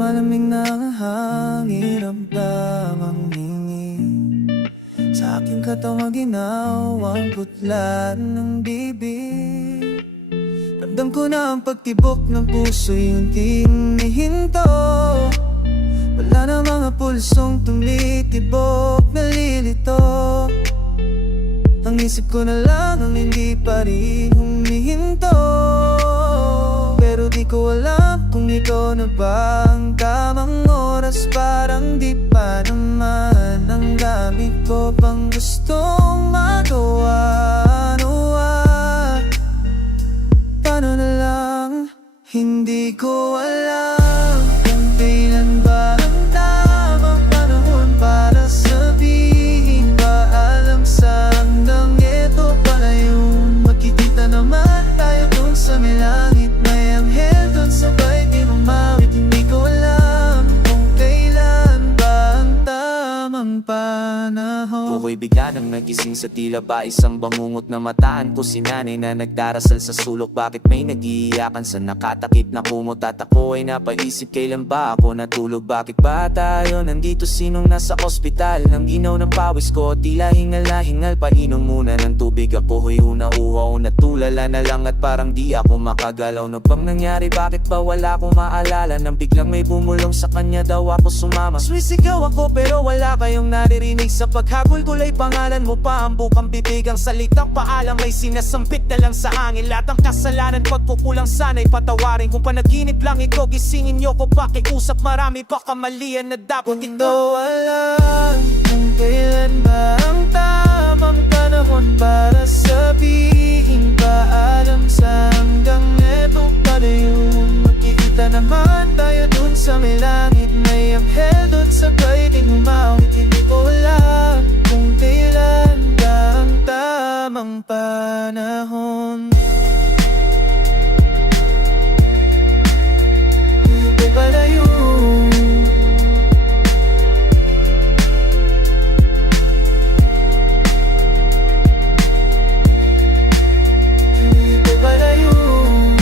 Malamig na hangin, ramdamang hingi sa aking katawang ginawang putla ng bibig. Ramdam ko na ang pagtibok ng puso'y unting hihinto. Wala na mga pulsong tumitibok, nalilito. Ang isip ko na lang ang hindi pa rin humihinto. Pero di ko alam kung ito na ba ang tamang oras. Parang di pa naman ang gamit ko pang gustong magawa. Paano na lang, hindi ko alam kung kailan ba ang tamang panahon para sabihin paalam sa hanggang ito pala yun. Magkikita naman tayo dun sa may langit, may anghel dun sabay pinumawit. Hindi ko alam kung kailan ba ang tamang panahon. Ako'y bigla nang nagising sa tila ba isang bangungot na mataan ko si nanay na nagdarasal sa sulok. Bakit may nag-iiyakan sa nakatakip na kumot at ako ay napaisip kailan ba ako natulog? Bakit ba tayo nandito? Sinong nasa ospital? Nang ginaw ng pawis ko tila hingal na hingal. Painom muna ng tubig, ako'y una-uhaw, natulala na lang at parang di ako makagalaw. Ano bang nangyari? Bakit ba wala akong maalala? Nang biglang may bumulong sa kanya daw ako sumama. Suwisigaw ako pero wala kayong naririnig. Sa paghabol ko ay pangalan mo pa ang bukang bibig. Ang salitang paalam ay sinasampit na lang sa hangin. Lahat ng kasalanan pagkukulang sana'y patawarin. Kung panaginip lang ito, gisingin nyo ko pakiusap. Marami pa kamalian na dapat ito. Alam kung kailan ba ang tamang panahon para sabihin paalam sa hanggang eto pala yun. Magkikita naman tayo dun sa may langit, may anghel dun sabay ding umawit. Hindi ko alam kung kailan ba ang tamang panahon. Ito pala yun. Ito pala yun.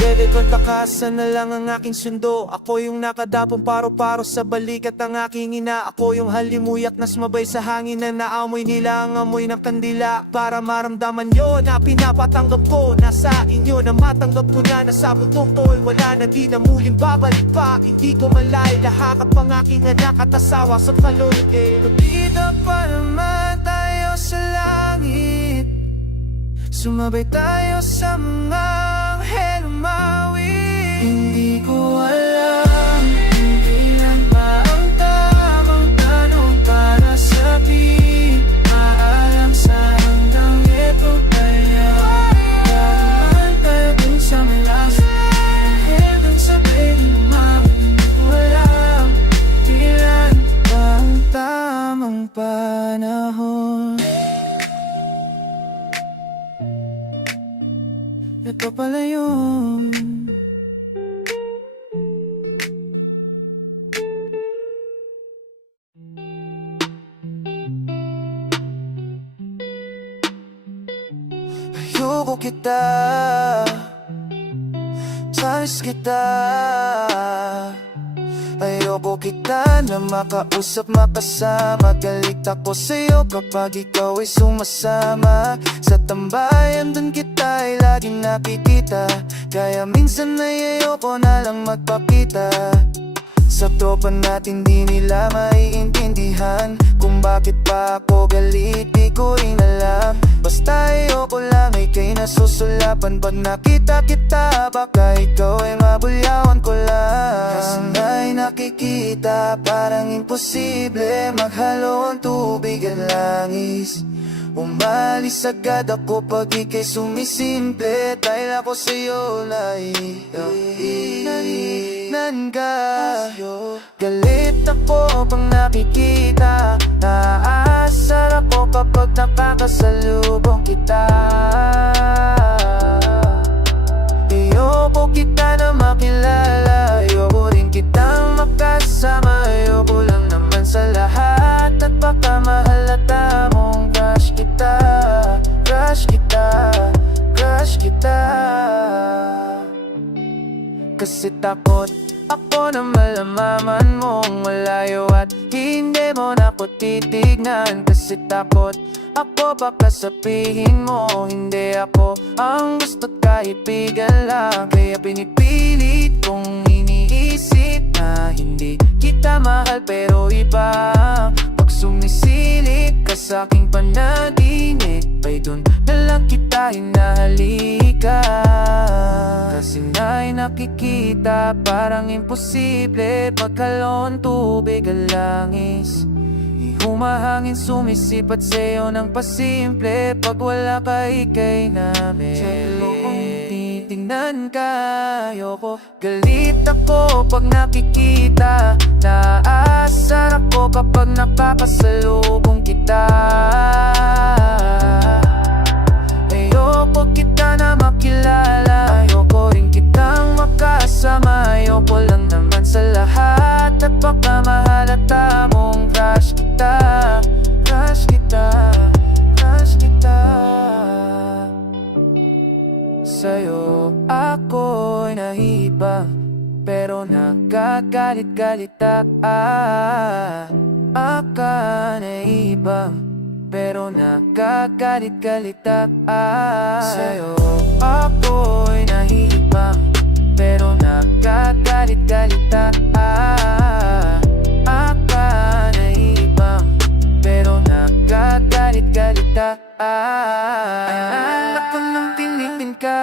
Pwede kong takasan na lang ang aking sundo. Ako yung nakadapong paro-paro sa balikat ng aking ina. Ako yung halimuyak na sumabay sa hangin na naamoy nila ang amoy ng kandila. Para maramdaman nyo na pinapatanggap ko. Nasa inyo na matanggap ko na nasa butong tol. Wala na di na muling babalik pa. Hindi ko malay lahakap ang aking anak at asawa sa kalor. Magkita pa naman tayo sa langit. Sumabay tayo sa mga anghel umawit. Hindi ko alam kung kailan ba ang tamang tanong para sabihin paalam sa hanggang ito tayo. Naman tayo dun sa may langit, anghel dun sabay umawit. Hindi ko alam kailan ba ang tamang panahon. Ito pala yun. Ayoko kita, salis kita. Ayoko kita na makausap, makasama. Galit ako sa'yo kapag ikaw ay sumasama. Sa tambayan dun kita ay laging nakikita. Kaya minsan ay ayoko na lang magpakita. Sa tropa natin di nila maiintindihan kung bakit pa ako galit, di ko rin alam. Basta ayoko lang ay kay nasusulapan. Pag nakita kita baka ikaw ay mabulyawan ko lang. Kasi na'y nakikita parang imposible maghalo ang tubig at langis. Umalis agad ako pag ika'y sumisimple. Dahil ako sa'yo naiinan ka. Galit ako pag nakikita. Naaasar ako kapag nakakasalubong kita. Ayoko kita na makilala. Ayoko rin kitang makasama. Ayoko lang naman sa lahat. At baka mahalata mong crush kita. Crush kita, crush kita. kasi takot ako na malalaman mong malayo at hindi mo na ako titignan. Kasi takot ako baka sabihin mo hindi ako ang gusto't kaibigan lang. Kaya pinipilit kong iniisip na hindi kita mahal pero iba. Pag sumisilip ka sa'king panaginip ay dun na lang kita hinahalika. Kasi na'y nakikita parang imposible pagkalon tubig ang langis. Humahangin sumisipat sa'yo ng pasimple pag wala ka ikay namin. Kung titignan ka, ayoko. Galit ako pag nakikita. Naaasar ako kapag nakakasalubong kita. Ayoko kita na makilala. Ayoko rin kitang makasama. Ayoko lang naman sa lahat at baka mahalata mong crush kita. Crush kita, crush kita. Sa'yo ako'y nahibang pero nagagalit-galit Aka naibang pero nagagalit-galit Sa'yo ako'y nahibang pero nagagalit-galit Aka naibang pero nagagalit-galit Anak ko nang tinipin ka,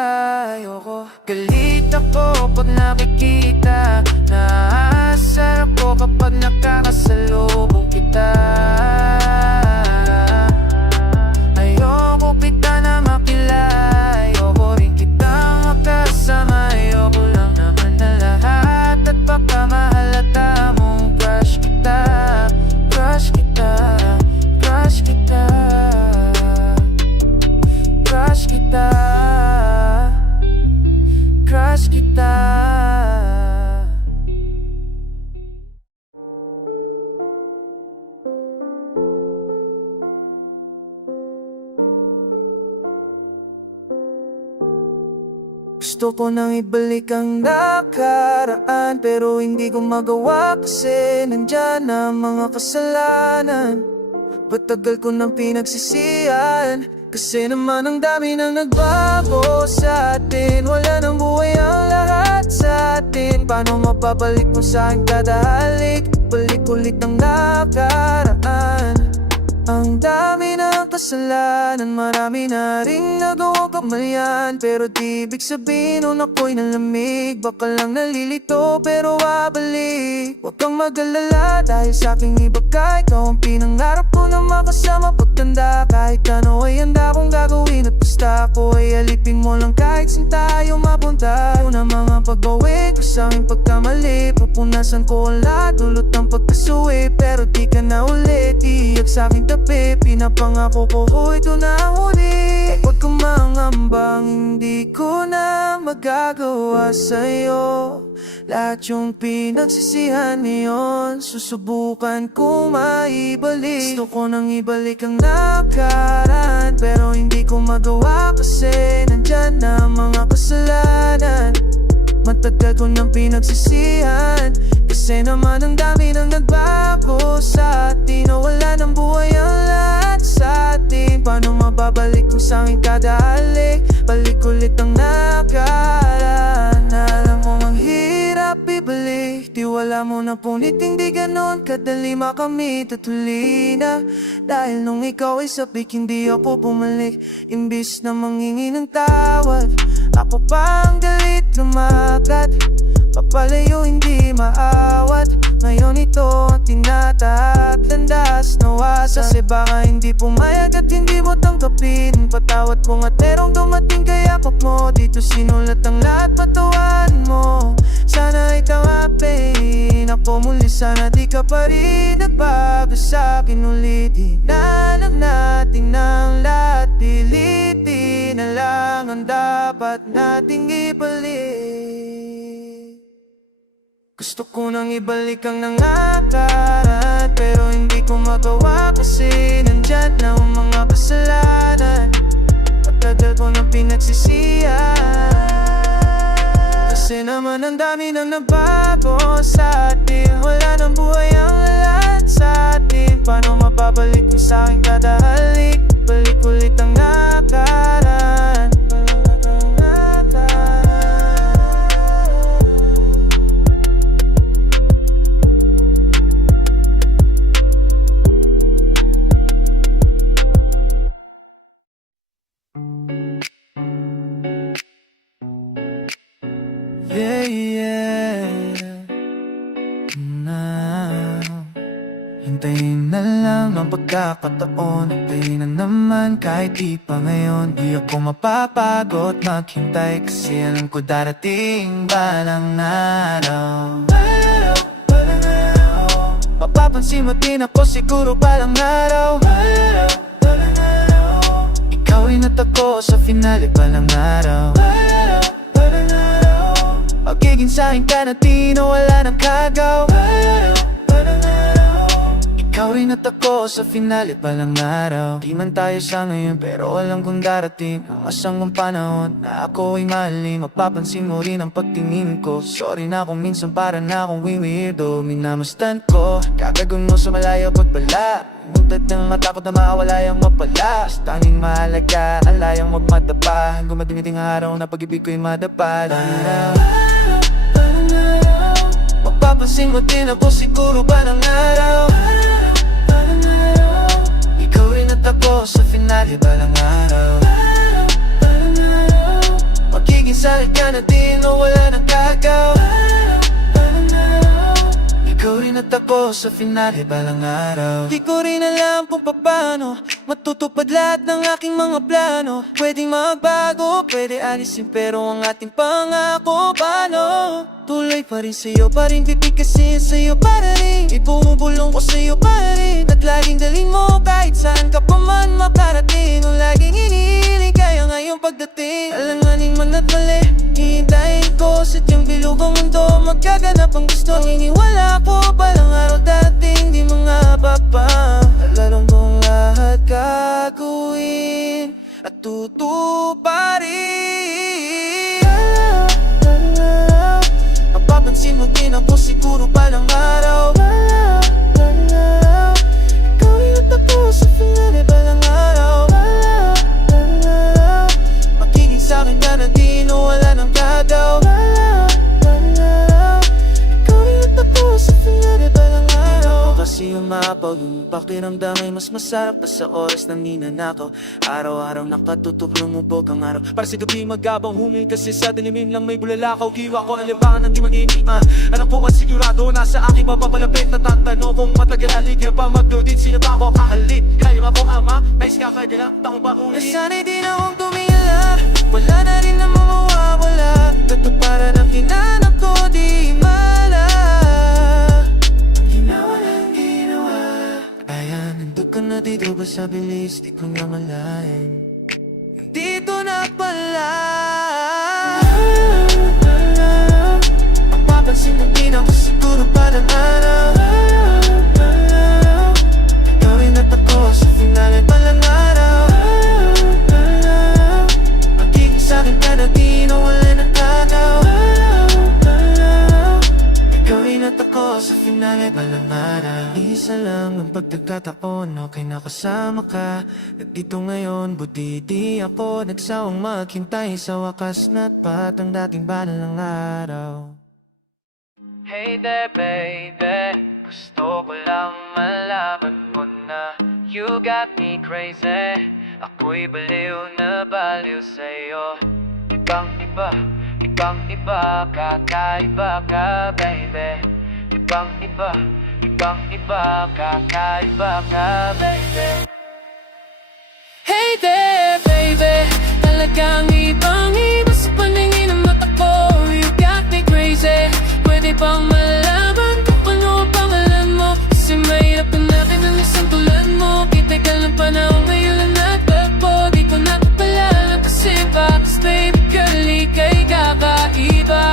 ayoko. Galit ako pag nakikita. Naaasar ako kapag nakakasalubong kita. Ayoko kita na makilala. Ayoko rin kitang makasama. Ayoko lang naman na lahat at baka mahalata mong crush kita. Crush kita, crush kita, crush kita, crush kita. Gusto ko nang ibalik ang nakaraan pero hindi ko magawa kasi nandyan ang mga kasalanan. Patagal ko nang pinagsisihan kasi naman ang dami nang nagbago sa atin. Wala nang buhay ang lahat sa atin. Paano mapabalik mo sa'kin kada halik? Balik ulit ang nakaraan. Ang dami ng kasalanan, marami na rin nagawang kamalian. Pero di ibig sabihin nun ako'y nalamig. Baka lang nalilito pero wabalik. Huwag kang mag-alala dahil sa'king iba ka. Ikaw ang pinangarap ko na makasama pagtanda. Kahit ano ay handa kong gagawin at basta ko ay alipin mo lang kahit saan tayo mapunta. Una mga pag-awit ko sa'king pagkamali. Pupunasan ko ang lahat, dulot ng pagkasuwi. Pero di ka na ulit iiyak sa'king tabi. Pinapangako ko ito na ang huli. Huwag kang mangambang hindi ko na magagawa sa'yo. Lahat yung pinagsisihan ngayon susubukan ko maibalik. Gusto ko nang ibalik ang nakaraan pero hindi ko magawa kasi nandyan na mga kasalanan. Matagal ko nang pinagsisihan kasi naman ang dami nang nagbago sa atin. O wala nang buhay ang lahat sa atin. Paano mababalik kung sa'kin kada halik? Balik ulit ang nakaraan. Alam mo ang hirap ibalik. Tiwala mo na punit hindi ganon kadali makamit at huli na. Dahil nung ikaw ay sabik hindi ako bumalik. Imbis na mangingi ng tawad ako pa ang galit lumakat. Papalayo hindi maawat. Ngayon ito ang tinatahat. Landas nawasa kasi baka hindi pumayag at hindi mo tanggapin. Patawad ko nga't merong dumating kaya pag mo dito sinulat ang lahat patuan mo. Sana ay tawapin ako muli. Sana di ka pa rin nagbago sa'kin ulit. Hinanap natin ng lahat. Pilitin na lang ang dapat nating ibalik. Gusto ko nang ibalik ang nangakaraan pero hindi ko magawa kasi nandyan na ang mga kasalanan. Patagal ko nang pinagsisihan Kasi naman ang dami nang nabago sa atin. Wala nang buhay ang lahat sa atin. Paano mapabalik mo sa'king kada halik? Balik ulit ang nakaraan. Yeah. Hintayin na lang ang pagkakataon. Hintayin na naman kahit di pa ngayon. Di ako mapapagod maghintay, kasi alam ko darating balang araw. Mapapansin mo din ako siguro balang araw. Ikaw ay natako sa finale balang araw. Magiging sa'kin ka na di na wala ng kagaw. Ikaw ay natako sa finale palang araw. Di man tayo sa ngayon pero alam kong darating ang masangong panahon na ako ay mahalin. Mapapansin mo rin ang pagtingin ko. Sorry na kung minsan para na akong weirdo. Minamastan ko, kagagun mo sa malayo pagpala. Mutad ng matakot na mawala yung mapala. Sa tanging mahalaga, ang layang magmadapa. Hanggang madiniting araw na pag-ibig ko'y madapa. Mapapansin mo din ako siguro balang araw. Ikaw rin at ako sa finale balang araw. Magiging sakit ka na din o wala nang kagaw. Ikaw rin at ako sa finale balang araw. Di ko rin alam kung paano matutupad lahat ng aking mga plano. Pwedeng magbago, pwede alisin, pero ang ating pangako paano? Tuloy pa rin sa'yo, pa rin pipikasin sa'yo para rin. Ibumubulong ko sa'yo para rin. At laging dalhin mo kahit saan ka pa man makarating. Kung laging hinihiling kaya ngayong pagdating. Alanganin man at mali, hihintayin ko sa tiyang bilog ang mundo. Magkaganap ang gusto, hiniwala ko palang araw dating di mga papa. Alam kong lahat gagawin at tutuparin. Mapapansin mo din ako siguro balang araw. Ikaw ay natako sa finale balang araw. Magiging sa'kin ka na din o wala nang gagaw. Ikaw ay natako sa finale balang araw. Kasi yung pakiramdam ay mas masarap pa sa oras ng ninanakaw. Araw-araw nakatutok lumubog ang araw. Para sa gabi magabang humil, kasi sa dilimin lang may bulalakaw. Giwa ko ang libangan ng di mag-inip. Alam ko man sigurado nasa aking mapapalapit. Natatanong kung matagal aligya pa magdudin. Sino ba ako kakalit? Kayo akong ama, may skakadila, taong ba ulit? Nasanay din akong tumila, wala na rin na mawawala. Katuparan ang hinanap ko, di mala. Nandun ka na dito ba sa bilis, di ko na malayan. Dito na pala. Mapapansin mo din ako siguro parang araw. Gawin at ako sa finale palang araw. Magiging sa'kin ka na din o wala nang kagaw. Gawin at ako sa finale palang araw. Isa lang ang pagkakataon, okay na kasama ka. At dito ngayon, buti di ako nagsawang maghintay. Sa wakas na't ang dating balang araw. Hey there baby, gusto ko lang malaman mo na you got me crazy. Ako'y baliw na baliw sa'yo. Ibang iba, ibang iba, kakaiba ka baby. Ibang iba, ibang iba, kakaiba ka baby. Hey there baby, talagang ibang iba sa paningin ng mata ko. You got me crazy. Pwede bang malaman kung ano ang pangalan mo? Kasi mahirap na natin ang isang tulad mo. Kita'y ka ng panahon ngayon lang natagpo. Di ko na kapalala kasi bakit baby girl, ika'y kakaiba.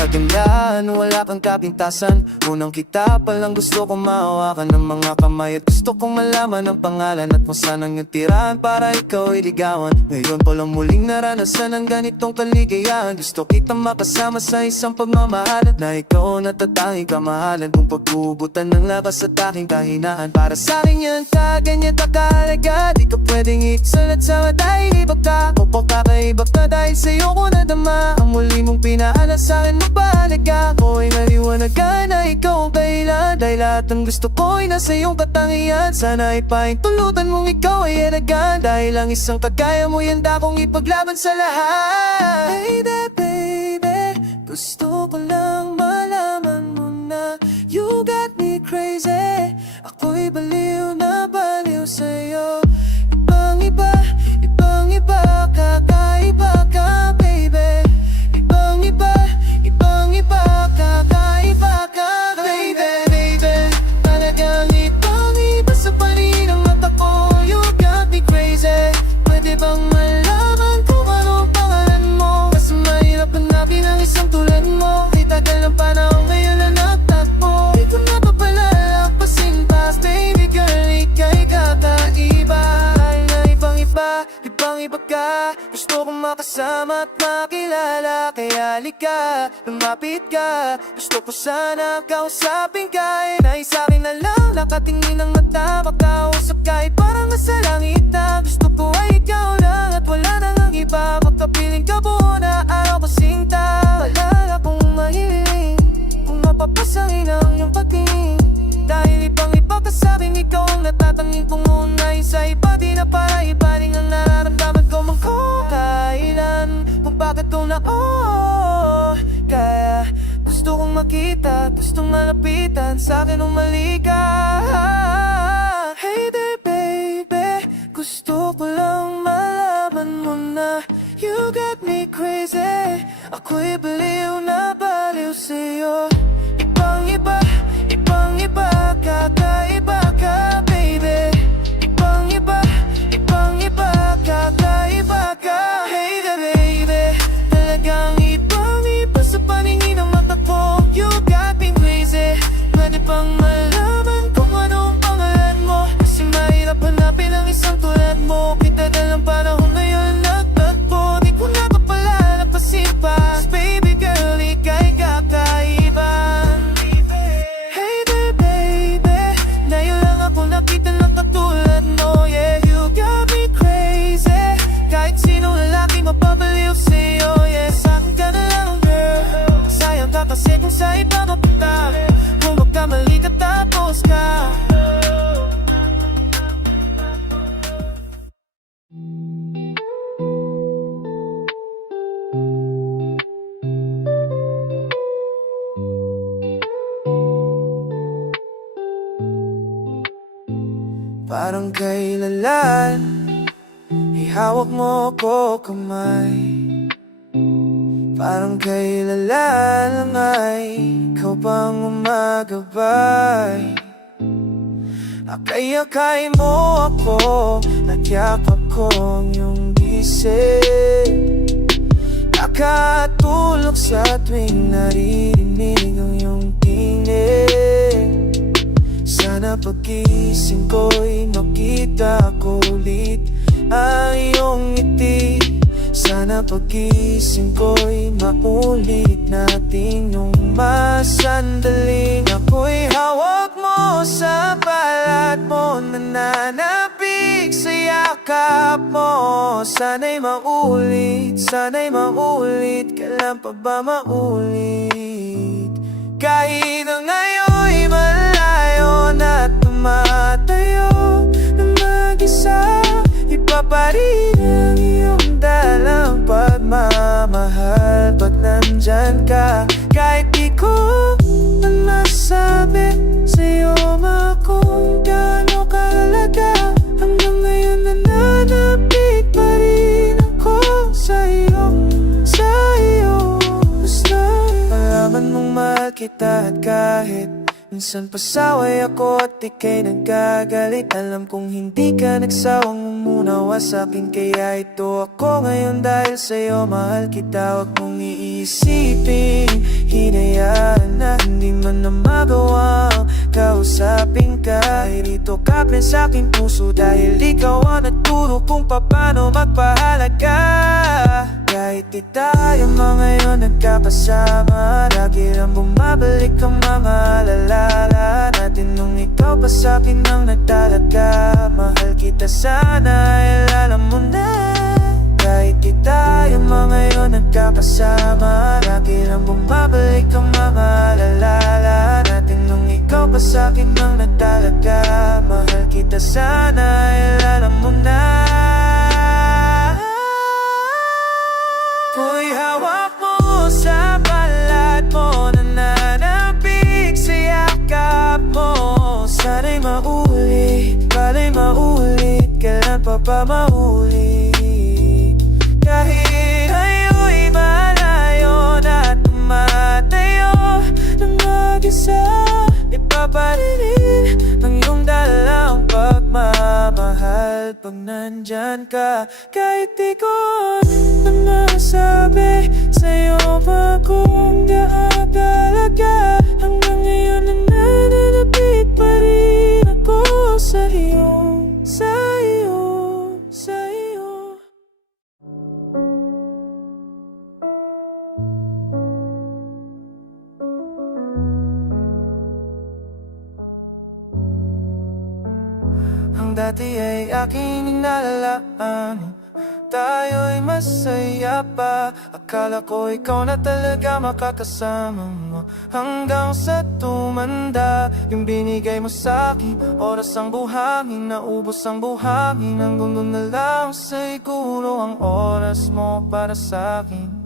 Kagandaan, wala kang kapintasan. Unang kita pa lang gusto kong mahawakan ng mga kamay, at gusto kong malaman ang pangalan at kung saan ang tirahan para ikaw ay ligawan. Ngayon pa lang muling naranasan ang ganitong kaligayahan. Gusto kitang makasama sa isang pagmamahalan na ikaw na tatanging kamahalan. Kung pagbubutan ng lakas at aking kahinaan, para sa akin yan ganyan kakahalaga. Di ka pwedeng itsalat sa matay, ibag ka o pakakaiba ka, dahil sa'yo ko nadama ang muli mong pinaalam sa'kin. Magpahalaga ko ay maliwanagan na ikaw ang kailan, dahil lahat ng gusto ko ay nasa iyong katangian. Sana ay pahintulutan mong ikaw ay eragan, dahil ang isang kagaya mo yan akong ipaglaban sa lahat. Hey there baby, gusto ko lang malaman mo na you got me crazy. Ako'y baliw na baliw sa'yo. Ibang iba, ibang iba, kakaiba ka baby. Ibang iba, ibang iba, kakaiba ka baby, baby. Talagang ibang iba sa panin ng mata ko. You got me crazy. Pwede bang malaman kung ano ang pangalan mo? Kasi mahirap hanapin ang isang tulad mo. Ay tagal ng panahon ngayon na nagtagpo. Di ko na pa pala lagpasin pa. Baby girl, ika'y kakaiba. Na ibang iba, ibang iba ka. Gusto kong makasama at makilala. Kaya halika, lumapit ka. Gusto ko sana kausapin ka. Nais sa'kin na lang, nakatingin ng mata. Makausap kahit parang nasa langit na. Gusto ko ay ikaw lang at wala nang ang iba. Magkapiling ka buo na araw ko sinta. Malala kong mahiling kung mapapasangin ang iyong pating. Dahil ibang iba ka sa'kin, ikaw ang natatanging kong unahin sa iba. Di na para iba rin ang nararamdaman ko man ko kailan. Kung bakit ko na kaya gusto kong makita, gustong malapitan sa'kin umali ka. Hey there baby, gusto ko lang malaman mo na you got me crazy. Ako'y baliw na baliw sa'yo. Ibang iba, ibang iba, kakaiba ka baby. Ibang iba, ibang iba, kakaiba ka. Hey there baby, talagang ibang iba sa paningin ng mata ko. You got me crazy. Pwede bang malaman kung ano ang pangalan mo? Kasi mahirap hanapin ang isang tulad mo. Pitagal ng panahon ngayon nagtagpo. Di ko na ka pala nagpasin pa. Baby girl, ika'y kakaiba. Hey there baby, ngayon lang ako nakita ng katulad mo. Yeah, you got me crazy. Kahit sinong lalaki mapabaliw sa'yo. Yeah, sa'kin ka na lang girl. Sayang ka kasi kung sa iba mapunta. Kung magkamali ka tapos ka. Parang kailan ihawak mo ko kamay. Parang kailan lang ay ikaw pang umagabay. Akay-akay mo ako, nagyakap ko ang iyong gising. Nakatulog sa tuwing naririnig ang iyong tinig. Sana pag-gising ko'y makita ko ulit ang iyong ngiti. Sana pag-gising ko'y maulit natin yung masandaling ako'y hawak mo sa balat mo, nananapig sa yakap mo. Sana'y maulit, kailan pa ba maulit? Kahit na ngayon'y malayo na tumatayo na mag-isa, iba pa rin ang iyong dalang pagmamahal. Pag nandyan ka, kahit di ko man masabi sa'yo kung gaano kahalaga, hanggang ngayon nananapig pa rin ako sa'yo. Gusto malaman mong mahal kita, at kahit Minsan pasaway ako at ika'y nagagalit. Alam kong hindi ka nagsawang umunawa sa'kin, kaya ito ako ngayon dahil sa'yo. Mahal kita, wag mong iisipin, hinayaan na hindi man na magawang kausapin ka. Irito ka rin sa'king puso dahil ikaw ang nagturo kung paano magpahalaga. Kahit di tayo mga ngayon nagkakasama, lagi lang bumabalik ang mga alala natin nung ikaw pa sa'kin ang nagtalaga. Mahal kita sana, alam mo na. Kahit di tayo mga ngayon nagkakasama, lagi lang bumabalik ang mga alala natin nung ikaw pa sa'kin ang nagtalaga. Mahal kita sana, alam mo na. Hoy, hawak mo sa balat mo, nananapig sa yakap mo. Sana'y maulit, bala'y maulit, kailan pa ba maulit? Kahit ayo'y malayo na tumatayo ng mag-isa, ipaparinig ng iyong dalang pagmamahal pag nandyan ka. Kahit di ko na nasabi sa'yo pa kung gaagalaga, hanggang ngayon nananapit pa rin ako sa'yo, sa'yo, sa'yo. Ang dati ay aking inalalaan, tayo'y masaya pa. Akala ko ikaw na talaga makakasama mo hanggang sa tumanda. Yung binigay mo sa'kin, oras ang buhangin, naubos ang buhangin. Hanggang doon na lang siguro ang oras mo para sa'kin.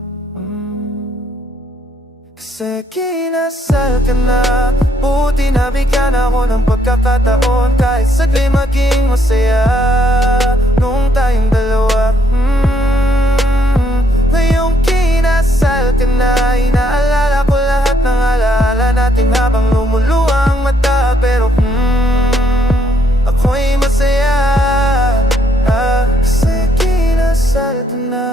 Kasi kinasal ka na, buti nabigyan ako ng pagkakataon. Kahit saglit maging masaya nung tayong dalawa. Ngayong kinasal ka na, inaalala ko lahat ng alaala natin habang lumuluwang mata. Pero ako'y masaya, kasi kinasal ka na.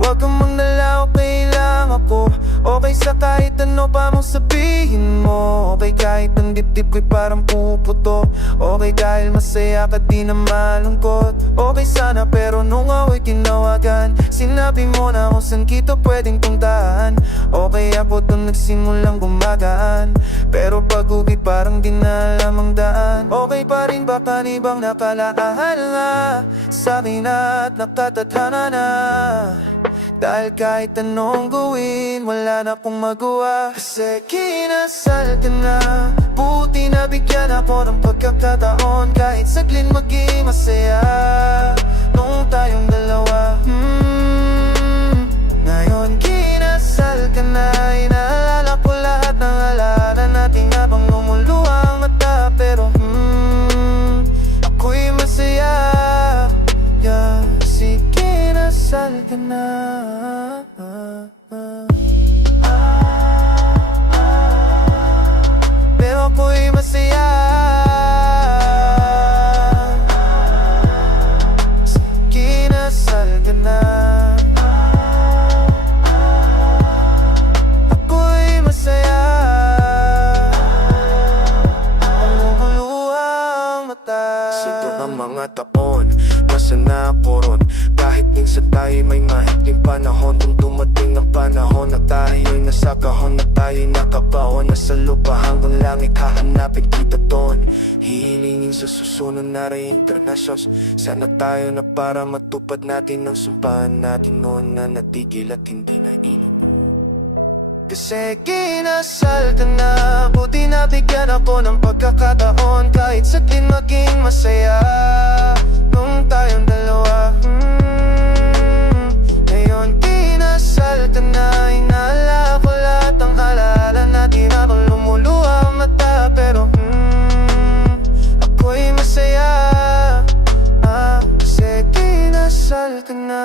Huwag kang magnalaw, kailangan ako. Okay sa kahit ano pa mong sabihin mo. Okay kahit ang dibdib ko'y parang puputo. Okay dahil masaya ka di na malungkot. Okay sana pero nung ako'y tinawagan, sinabi mo na kung saan kita pwedeng puntahan. Okay ako dun nagsimulang gumagaan, pero pag-uwi parang di na alam ang daan. Okay pa rin ba kanibang nakalaala sa'kin at nakatadhana na? Dahil kahit anong gawin, wala na akong magawa. Kasi kinasal ka na, buti nabigyan ako ng pagkakataon. Kahit saglit maging masaya nung tayong dalawa. Ngayon kinasal ka na, inaalala ko lahat ng alaala natin habang lumuluwang mata. Pero ako'y masaya, yeah. Sige, kinasal ka na. Pero ako'y masaya, kinasal ka na. Ako'y masaya, ang lumuluwang mata. Sa ng mga taon, nasaan na ako ron? Kahit minsan tayo may mahigting panahon, kung dumating ang panahon na tayo'y nasa kahon, na tayo'y nakabaon na sa lupa hanggang langit, hahanapin kita doon. Hihilingin sa susunod na reincarnations, sana tayo na para matupad natin ang sumpahan natin noon na natigil at hindi na inuman. Kasi kinasal ka na, buti nabigyan ako ng pagkakataon. Kahit saglit maging masaya nung tayong dalawa. Ngayon kinasal ka na, inaalala ko lahat ng alaala natin habang lumuluwang mata. Pero ako'y masaya, kasi kinasal ka na.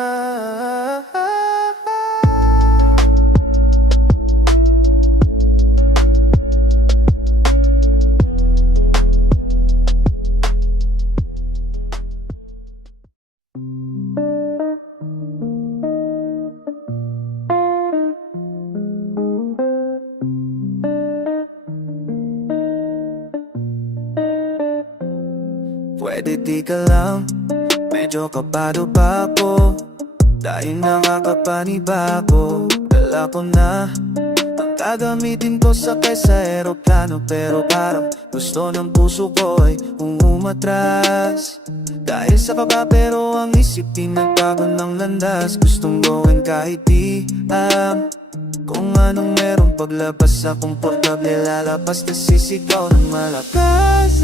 Pwede di ka lang, medyo kabado pa ako, dahil nakakapanibago. Dala ko na ang gagamitin ko sakay sa aeroplano, pero parang gusto ng puso ko ay umatras. Dahil sa kaba pero ang isip di nagbago ng landas. Gustong gawin kahit di kung anong meron. Paglabas sa komportable lalapas na sisigaw ng malakas.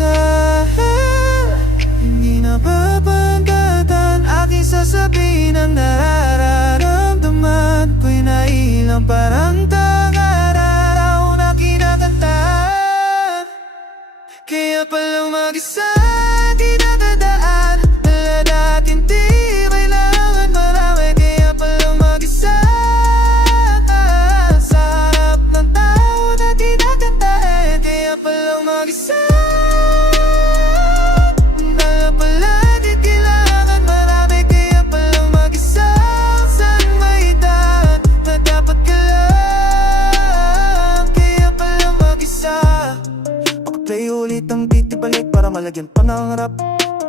Hindi na papagatan aking sasabihin ang nararamdaman ko'y nailang parang tangaraw na kinakantahan. Kaya palang mag-isa di nakadaan, dala natin di kailangan marami. Kaya palang mag-isa sa harap ng tao na di nakataan. Kaya palang mag-isa, dala pala di kailangan marami. Kaya palang mag-isa saan may daan na dapat ka lang. Kaya palang mag-isa. Play ulit ang beat, ibalik para malagyan pa ng rap.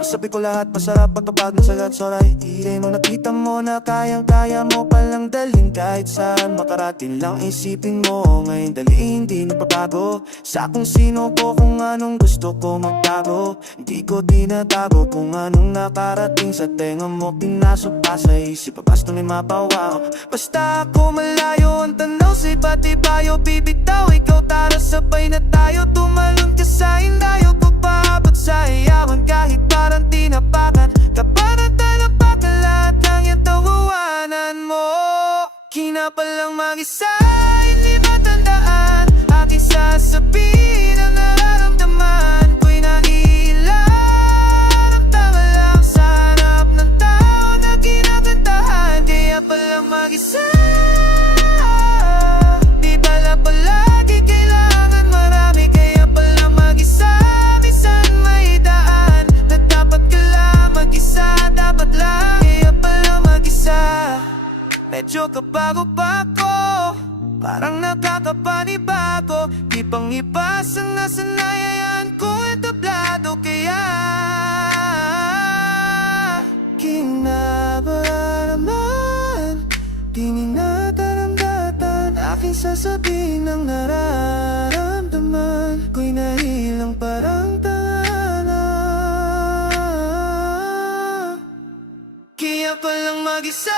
Sabi ko lahat masarap, patapagin sa lahat, soray. Hindi mo nakita mo na kayang-kaya mo palang dalhin kahit saan. Makarating lang isipin mo, ngayon dali hindi nagpapago. Sa kung sino ko, kung anong gusto ko magtago. Hindi ko dinatago kung anong nakarating sa tenga mo. Pinasok pa sa isip, basta may mapawa. Basta ako malayo, ang tanaw sa iba't ibayo. Bibitaw, ikaw tara, sabay na tayo. Tumalon ka sa indayo, papaabot sa iyawan kahit parang tinapakan. Kapanatan na baka lahat ng iyong tawanan mo. Kinapalang mag-isa, hindi matandaan aking sasabihin ang nararamdaman ko'y naiilan. Ang tama lang sa harap ng tao na kinakantahan. Kaya palang mag-isa, di pala palagi kailangan marami. Kaya palang mag-isa, minsan may daan na dapat ka lang mag-isa, dapat lang. Kaya palang mag-isa, medyo kabago pa ako, parang nakakapanibago. Di pang ipasang nasanayan ko entablado. Kaya kinabaramdaman, di minataramdatan aking sasabihin ang nararamdaman ko'y nahilang parang tanga. Kaya palang mag-isa,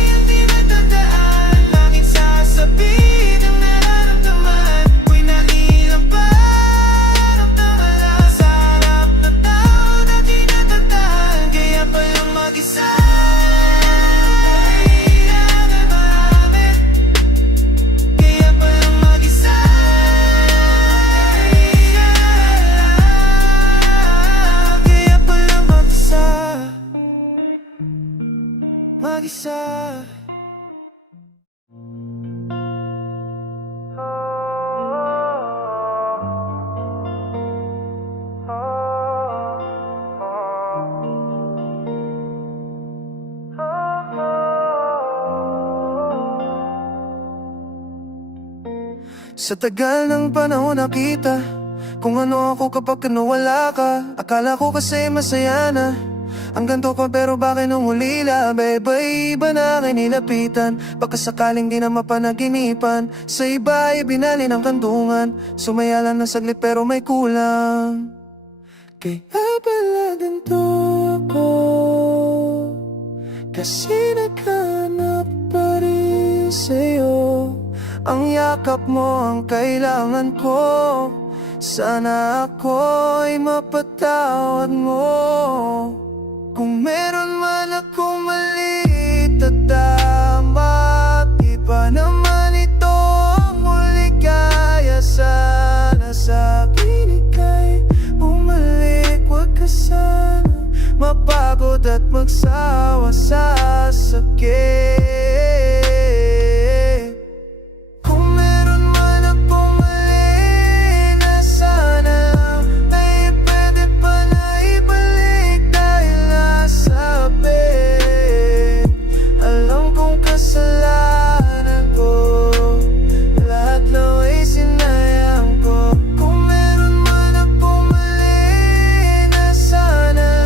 hindi matandaan aking sasabihin ang nararamdaman ko'y nahilang parang tanga sa harap ng tao na kinakantahan. Kaya palang mag-isa, kailangan marami. Kaya palang mag-isa, kaya palang mag-isa, mag-isa. Sa tagal ng panahon nakita kung ano ako kapag wala ka. Akala ko kasi masaya na ang ganto ko, pero bakit nung huli iba na akin nilapitan. Baka sakaling di na mapanaginipan, sa iba ay binali ng kandungan. Sumaya lang ng saglit pero may kulang. Kaya pala ganito ako, kasi naghanap pa rin sa'yo. Ang yakap mo ang kailangan ko, sana ako'y mapatawad mo. Kung meron man akong mali at tama, iba naman ito ang muli. Kaya sana sa'kin ika'y bumalik. Huwag ka sana mapagod at magsawa sa sakit. Kung meron man akong mali na sana ay pwede pa na ibalik, dahil nasabi alam kong kasalanan ko, lahat lang ay sinayang ko. Kung meron man akong mali na sana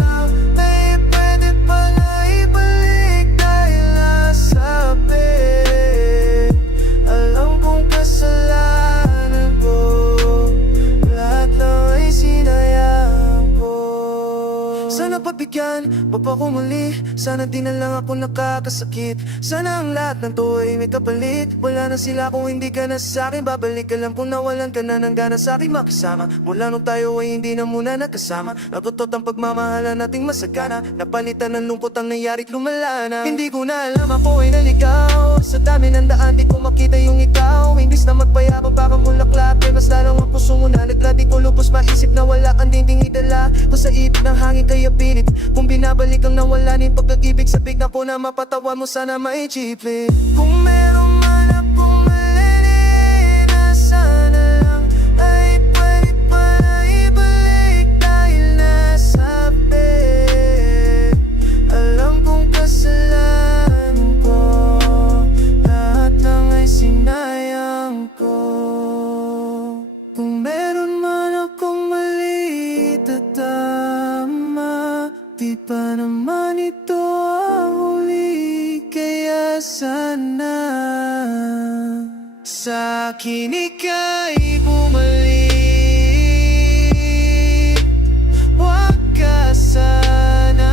mabigyan mo pa ko muli. Sana di na lang ako nakakasakit. Sana ang lahat ng to ay may kapalit. Wala na sila kung hindi ka na sa'kin. Babalik ka lang kung nawalan ka na ng gana sa'kin makasama. Mula nung tayo ay hindi na muna nagkasama. Natutot ang pagmamahalan nating masagana. Napalitan ng lungkot ang nangyarit lumala na. Hindi ko na alam ako ay naligaw. Sa dami ng daan di ko makita yung ikaw. Imbis na magpayabang parang mulaklak, ay mas lalong ang puso mo na nagla. Di ko lubos maisip na wala kang dinding idala. Kung sa ibig ng hangin kaya pilit. Kung binabalik ang nawalanin pag-ibig sa bigna ko na mapatawa mo sana maitsipli. Kung meron man akong mali na sana lang ay pwede pa na ibalik dahil nasabi. Alam kong kasalanan ko, lahat lang ay sinayang ko. Kung meron man akong mali tatama, di pa naman ito ang huli. Kaya sana sa akin ika'y bumalik. Huwag ka sana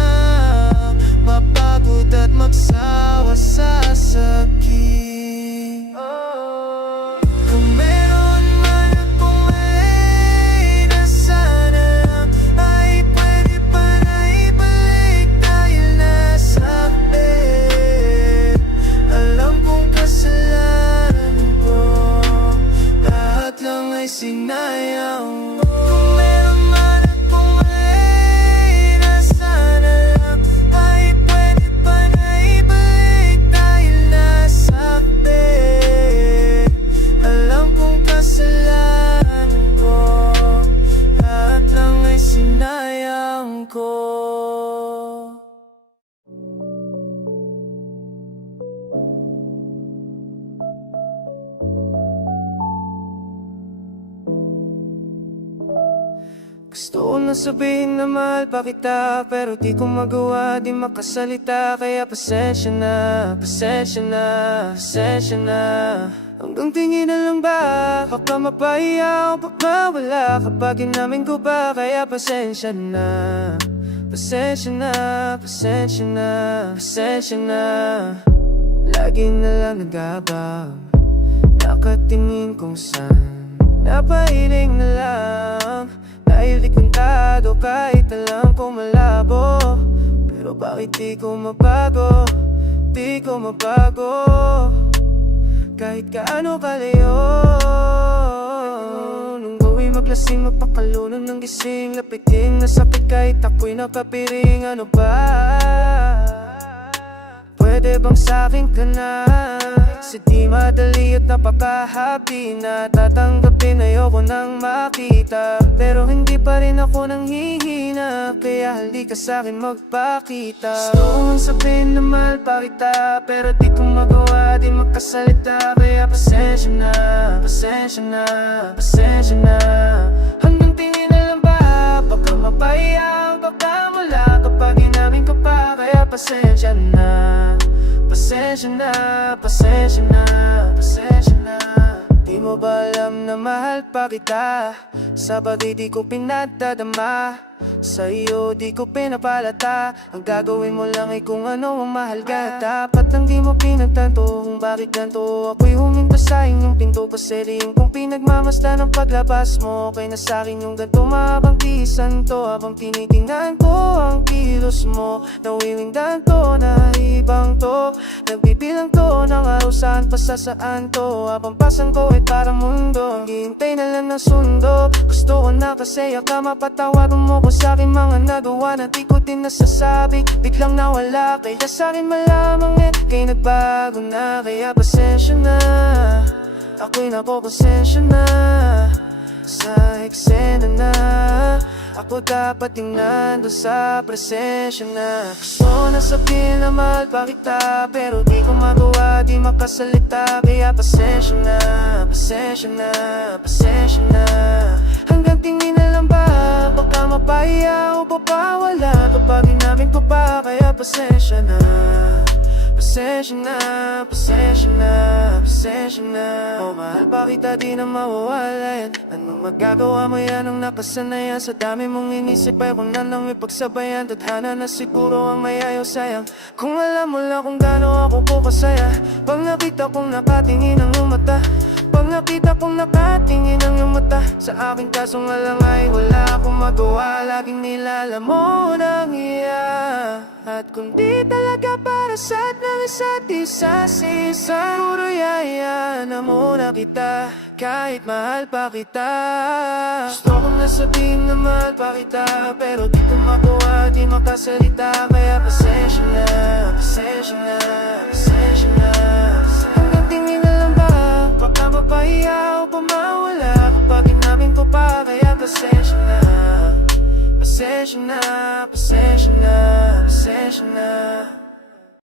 mapagod at magsawa sa sakit. Kung meron man akong mali na sana lang ay pwede pa na ibalik dahil nasabi. Alam kong kasalanan ko, lahat lang ay sinayang. Kung meron man akong mali na sana lang ay pwede pa na ibalik dahil nasabi. Alam kong kasalanan ko, lahat lang ay sinayang ko. Gusto ko na sabihin na mahal pa kita, pero di ko magawa, di makasalita. Kaya pasensya na, pasensya na, pasensya na. Hanggang tingin na lang ba, baka mapahiya o baka wala kapag inamin ko ba. Kaya pasensya na, pasensya na, pasensya na, pasensya na. Lagi na lang nag-aabang, nakatingin kung saan, napahiling na lang. Dahil di kontado kahit alam ko malabo. Pero bakit di ko mabago, di ko mabago. Kahit kaano kalayo. Nung gawin maglasing magpakalunan ng gising, lapitin na sapit kahit ako'y nakapiring. Ano ba? Pwede bang sa'kin ka na? Kasi di madali at napaka-happy na tatanggapin, ayoko nang makita. Pero hindi pa rin ako nang hihina, kaya halika sa'kin magpakita. Gusto kong sabihin na mahal pa kita, pero di ko magawa, di makasalita. Kaya pasensya na, pasensya na, pasensya na. Hanggang tingin na lang ba, baka mapahiya, baka mula kapag inamin ko pa. Kaya pasensya na, pasensya na, pasensya na, pasensya na. Di mo ba alam na mahal pa kita? Sa bagay di ko pinagdadama, sa iyo di ko pinapalata. Ang gagawin mo lang ay kung ano ang mahal ka. Dapat lang di mo pinagtanto kung bakit ganto. Ako'y huminto sa inyong pinto, pasering kung pinagmamasdan ang paglabas mo. Kaya na sa'kin yung ganto, mahabang tiisan to. Habang tinitingnan ko ang kilos mo, nawiwingdan to na ibang to. Nagbibilang to ng araw saan pa sa saan to. Habang pasan ko ay parang mundo, hihintay na lang ng sundo. Gusto ko na kasi ka mapatawagan mo ko sa'kin mga nagawa na di ko din nasasabi. Biglang nawala, kaya sa'kin malamang kay nagbago na. Kaya pasensya na, ako'y napopasensya na. Sa eksena na, ako dapat yung nandun sa presensya na. Gusto na sabihin na mahal pa kita, pero di ko magawa, di makasalita. Kaya pasensya na, pasensya na, pasensya na. Hanggang tingin na lang ba, baka mapahiya o papawala kapag inamin ko pa. Kaya pasensya na, Pasensya na, pasensya na, pasensya na. Oh mahal pa kita di na mawawala yan. Anong magagawa mo yan ang nakasanayan? Sa dami mong inisip ay kung nanang may pagsabayan. Tadhana na siguro ang mayayaw sayang. Kung alam mo lang kung gaano ako po kasaya pag nakita kong nakatingin ang iyong mata. Pag nakita kong nakatingin ang iyong mata sa aking kasong alang ay wala akong magawa. Laging nilalamon ang iya. At kung di talaga para sa ng isa't isa, siguro yaya na muna kita kahit mahal pa kita. Gusto kong nasabihin na mahal pa kita pero di ko makuha, di makasalita. Kaya pasensya na, pasensya na, pasensya na. Hanggang tingin na lang ba baka mapahiya o pumawala kapag inamin ko pa. Kaya pasensya na, pasensya na, pasensya na, pasensya na.